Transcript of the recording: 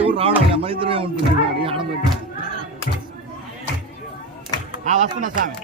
ఎవరు రావడం మన ఇద్దరే ఉంటుంది ఆడబెట్టి వస్తున్నా స్వామి.